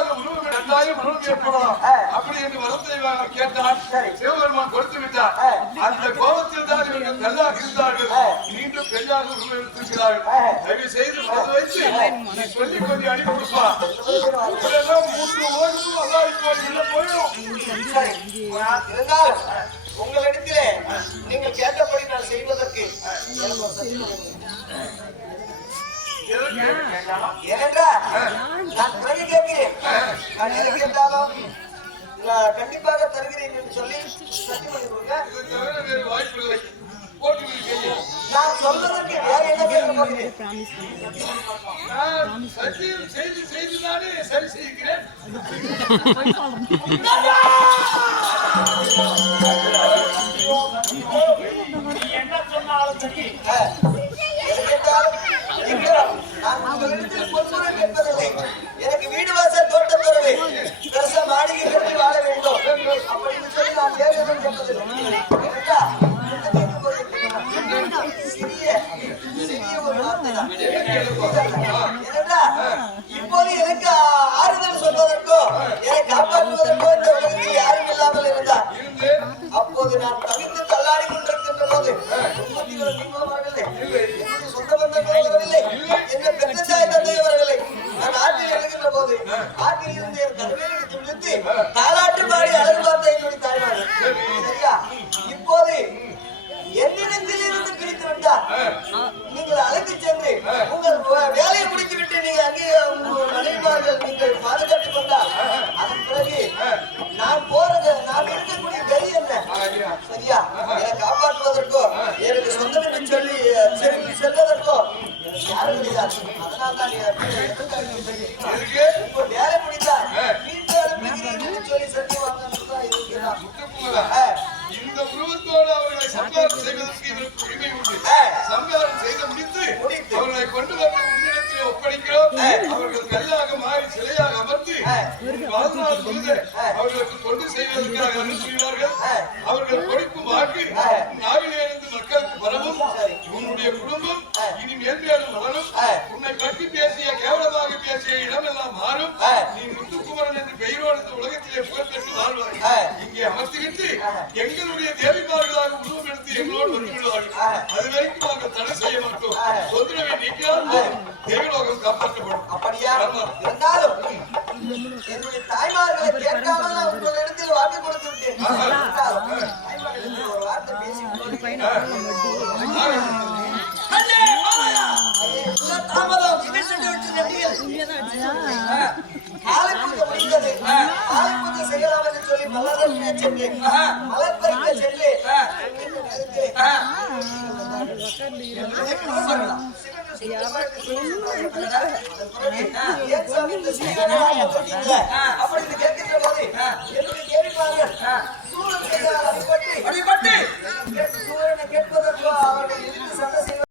பெரிதாக உணவு கட்டாயம் உணவு ஏற்படலாம் அப்படி என்று வரத்தை கேட்டான். சிவபெருமான் கொடுத்து விட்டார். அந்த கோபத்தில் தான் இவர்கள் கல்லாக இருந்தார்கள். மீண்டும் பெரிதாக உணவு எடுத்திருக்கிறார்கள். தயவு செய்து மனது வைத்து நீ சொல்லிக் கொண்டு அனுப்பி கொடுப்பா. 3 ஓடும் அல்லா போயிடும். உங்களிடத்திலே நீங்கள் கேட்டபடி நான் செய்வதற்கு ஏனென்றால் நான் பிறகு கேட்கிறேன். நான் எது கேட்டாலும் கண்டிப்பாக தருகிறேன் என்று சொல்லி சத்தியம் பண்ணி கொடுங்க. நான் சொல்வதற்கு வேற என்ன கேட்க போகிறேன்? செய்துதானே சரி செய்கிறேன். என்ன சொன்னாலும் சரி எனக்கு வீடு வாசல் தோட்டம் தரவே பெருச மாளிகை கட்டி வாழ வேண்டும் அப்படின்னு சொல்லி நான் கேட்கணும் கேட்பதில்லை. இப்போது எனக்கு ஆறுதல் சொல்வதற்கோ என்னை காப்பாற்றுவதற்கோ இந்த உலகத்தில் யாரும் இல்லாமல் இருந்தார். அப்போது நான் தவிர்த்து தள்ளாடி கொண்டிருக்கின்ற போது சொந்த பந்தங்கள் வரவில்லை, என்னை பெற்ற தாய் தந்தை வரவில்லை. நான் ஆற்றில் எழுகின்ற போது ஆற்றில் இருந்து என் கருவேலை விழுத்து தாலாட்டு பாடி அழகு பார்த்த என்னுடைய தாய்மார்கள். சரியா? இப்போது என்னிடத்தில் இருந்து பிரித்து விட்டார். நீங்கள் அழைத்து சென்று உங்கள் வேலையை முடித்து விட்டு நீங்க அங்கே மனைவிமார்கள் நீங்கள் பாதுகாத்துக் கொண்டால் அதன் பிறகு நான் போறது நான் இருக்கக்கூடிய கதி என்ன? சரியா? என்னை காப்பாற்றுவதற்கோ எனக்கு சொந்தம் என்று சொல்லி செல்வதற்கோ யாரும் கிடையாது. அதனால் தான் இப்போ வேலை முடிந்தால் மீண்டும் அனுப்புகிறேன் என்று சொல்லி சத்தியமாக இந்த உருவத்தோடு அவர்களை சம்ஹாரம் செய்வதற்கு இதற்கு உரிமை உண்டு. சம்ஹாரம் செய்து முடித்து அவர்களை கொண்டு வந்து உன்னிடத்தில் ஒப்படைக்கிறோம். அவர்கள் கல்லாக மாறி சிலையாக அமர்த்தி 14 பொழுது அவர்களுக்கு கொண்டு செய்வதற்காக அனுப்புகிறார்கள். அவர்கள் கொடுக்கும் வாக்கு நாவிலிருந்து மக்களுக்கு வரவும் உன்னுடைய குடும்பம் இனி மேன்மேலும் வளரும். உன்னை பற்றி பேசிய கேவலமாக பேசிய இடமெல்லாம் மாறும். நீ முத்துக்குமரன் என்று பெயரோடு உலகத்திலே புகழ்பெற்று வாழ்வார்கள். இங்கே அமர்த்திவிட்டு எங்களுடைய தேவிமார்களாக உருவம் எடுத்து எங்களோடு வந்து விடுவார்கள். அது வரைக்கும் நாங்கள் தடை செய்ய மாட்டோம். தொந்தரவை நீக்கினால் தேவலோகம் காப்பாற்றப்படும். அப்படியா இருந்தாலும் என்னுடைய தாய்மார்களை கேட்காமல் நான் உங்களிடத்தில் வாக்கு கொடுத்து விட்டேன். ஒரு வார்த்தை பேசி காலை பூஜை முடிந்தது. காலை பூஜை செய்யலாம் என்று சொல்லி மலர் சென்று மலர் பறிக்க சென்று அப்படின்னு கேட்கின்ற போது என்னுடைய